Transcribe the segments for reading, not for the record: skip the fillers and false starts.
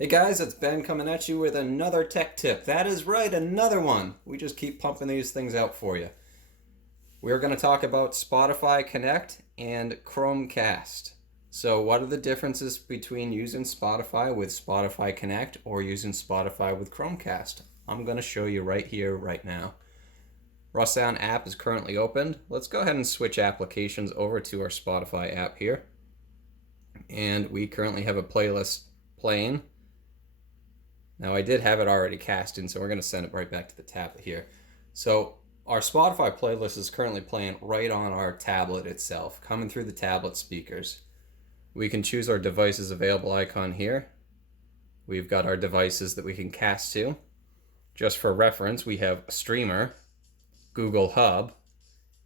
Hey guys, it's Ben coming at you with another tech tip. That is right, another one. We just keep pumping these things out for you. We're going to talk about Spotify Connect and Chromecast. So, what are the differences between using Spotify with Spotify Connect or using Spotify with Chromecast? I'm going to show you right here, right now. Russound app is currently opened. Let's go ahead and switch applications over to our Spotify app here. And we currently have a playlist playing. Now I did have it already cast in, so we're going to send it right back to the tablet here. So our Spotify playlist is currently playing right on our tablet itself, coming through the tablet speakers. We can choose our devices available icon here. We've got our devices that we can cast to. Just for reference, we have a streamer, Google Hub,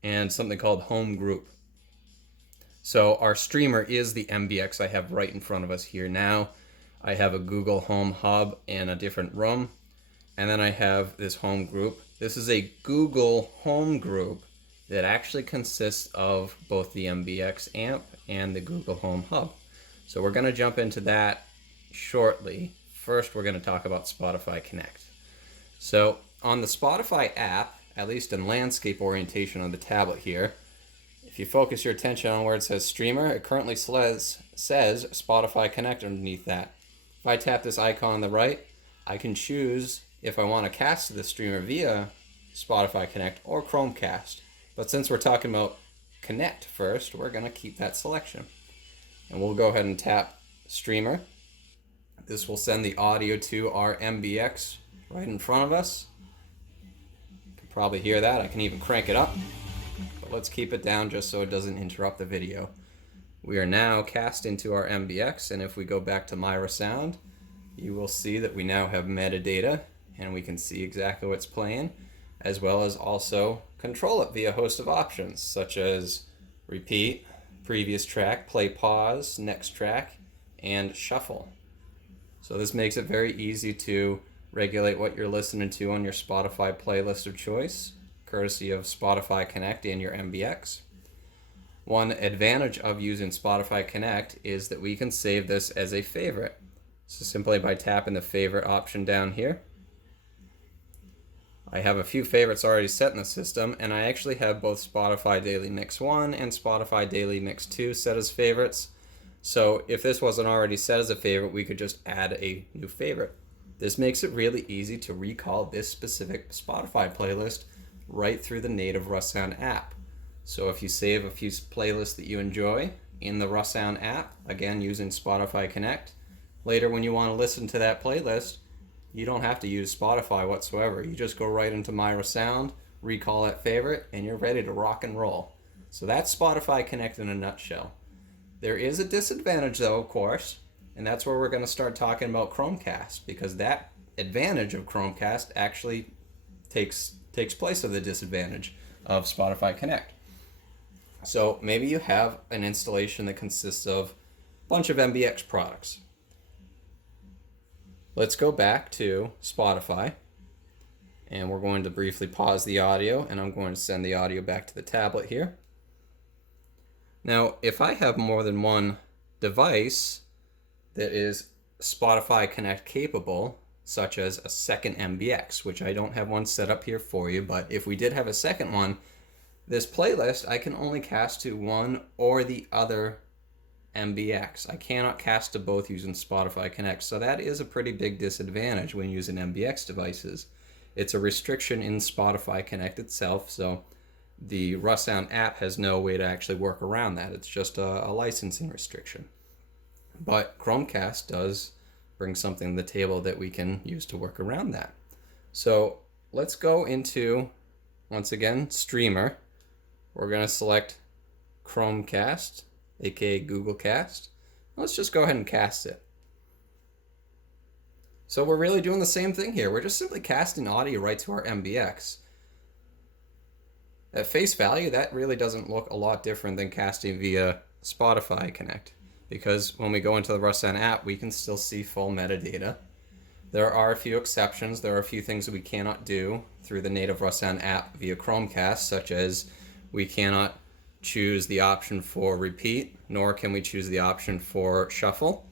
and something called Home Group. So our streamer is the MBX I have right in front of us here now. I have a Google Home Hub in a different room. And then I have this home group. This is a Google Home group that actually consists of both the MBX amp and the Google Home Hub. So we're going to jump into that shortly. First, we're going to talk about Spotify Connect. So on the Spotify app, at least in landscape orientation on the tablet here, if you focus your attention on where it says streamer, it currently says Spotify Connect underneath that. If I tap this icon on the right, I can choose if I want to cast to the streamer via Spotify Connect or Chromecast. But since we're talking about Connect first, we're going to keep that selection. And we'll go ahead and tap streamer. This will send the audio to our MBX right in front of us. You can probably hear that. I can even crank it up. But let's keep it down just so it doesn't interrupt the video. We are now cast into our MBX, and if we go back to my Russound, you will see that we now have metadata, and we can see exactly what's playing, as well as also control it via a host of options, such as repeat, previous track, play pause, next track, and shuffle. So this makes it very easy to regulate what you're listening to on your Spotify playlist of choice, courtesy of Spotify Connect and your MBX. One advantage of using Spotify Connect is that we can save this as a favorite. So simply by tapping the favorite option down here. I have a few favorites already set in the system, and I actually have both Spotify Daily Mix 1 and Spotify Daily Mix 2 set as favorites. So if this wasn't already set as a favorite, we could just add a new favorite. This makes it really easy to recall this specific Spotify playlist right through the native Russound app. So if you save a few playlists that you enjoy in the Russound app, again using Spotify Connect, later when you want to listen to that playlist, you don't have to use Spotify whatsoever. You just go right into my Russound, recall that favorite, and you're ready to rock and roll. So that's Spotify Connect in a nutshell. There is a disadvantage though, of course, and that's where we're going to start talking about Chromecast, because that advantage of Chromecast actually takes place of the disadvantage of Spotify Connect. So maybe you have an installation that consists of a bunch of MBX products. Let's go back to Spotify, and we're going to briefly pause the audio, and I'm going to send the audio back to the tablet here. Now, if I have more than one device that is Spotify Connect capable, such as a second MBX, which I don't have one set up here for you, but if we did have a second one, this playlist I can only cast to one or the other MBX. I cannot cast to both using Spotify Connect, so that is a pretty big disadvantage when using MBX devices. It's a restriction in Spotify Connect itself, so the Russound app has no way to actually work around that. It's just a licensing restriction. But Chromecast does bring something to the table that we can use to work around that. So let's go into, once again, streamer. We're going to select Chromecast, aka Google Cast. Let's just go ahead and cast it. So we're really doing the same thing here. We're just simply casting audio right to our MBX. At face value, that really doesn't look a lot different than casting via Spotify Connect, because when we go into the Russound app, we can still see full metadata. There are a few exceptions. There are a few things that we cannot do through the native Russound app via Chromecast, such as we cannot choose the option for repeat, nor can we choose the option for shuffle.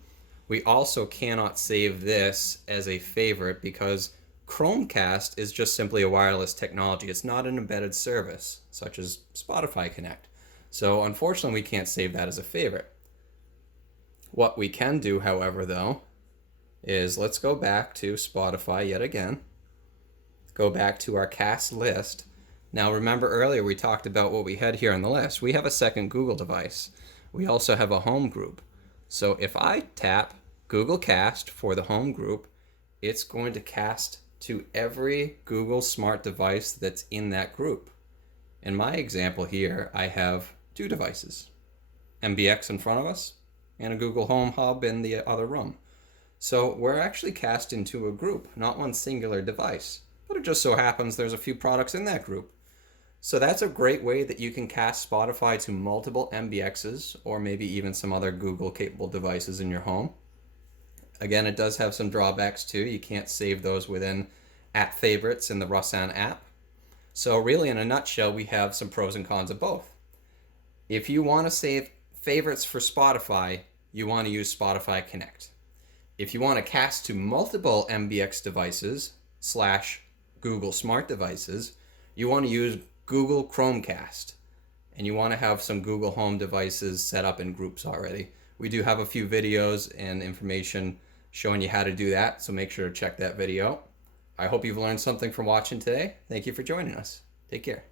We also cannot save this as a favorite because Chromecast is just simply a wireless technology. It's not an embedded service, such as Spotify Connect. So unfortunately, we can't save that as a favorite. What we can do, however, though, is let's go back to Spotify yet again. Go back to our cast list. Now remember earlier we talked about what we had here on the list. We have a second Google device. We also have a home group. So if I tap Google Cast for the home group, it's going to cast to every Google smart device that's in that group. In my example here, I have two devices, MBX in front of us and a Google Home Hub in the other room. So we're actually cast into a group, not one singular device. But it just so happens there's a few products in that group. So that's a great way that you can cast Spotify to multiple MBXs or maybe even some other Google capable devices in your home. Again, it does have some drawbacks too. You can't save those within app favorites in the Russound app. So really in a nutshell, we have some pros and cons of both. If you want to save favorites for Spotify, you want to use Spotify Connect. If you want to cast to multiple MBX devices / Google smart devices, you want to use Google Chromecast. And you want to have some Google Home devices set up in groups already. We do have a few videos and information showing you how to do that, so make sure to check that video. I hope you've learned something from watching today. Thank you for joining us. Take care.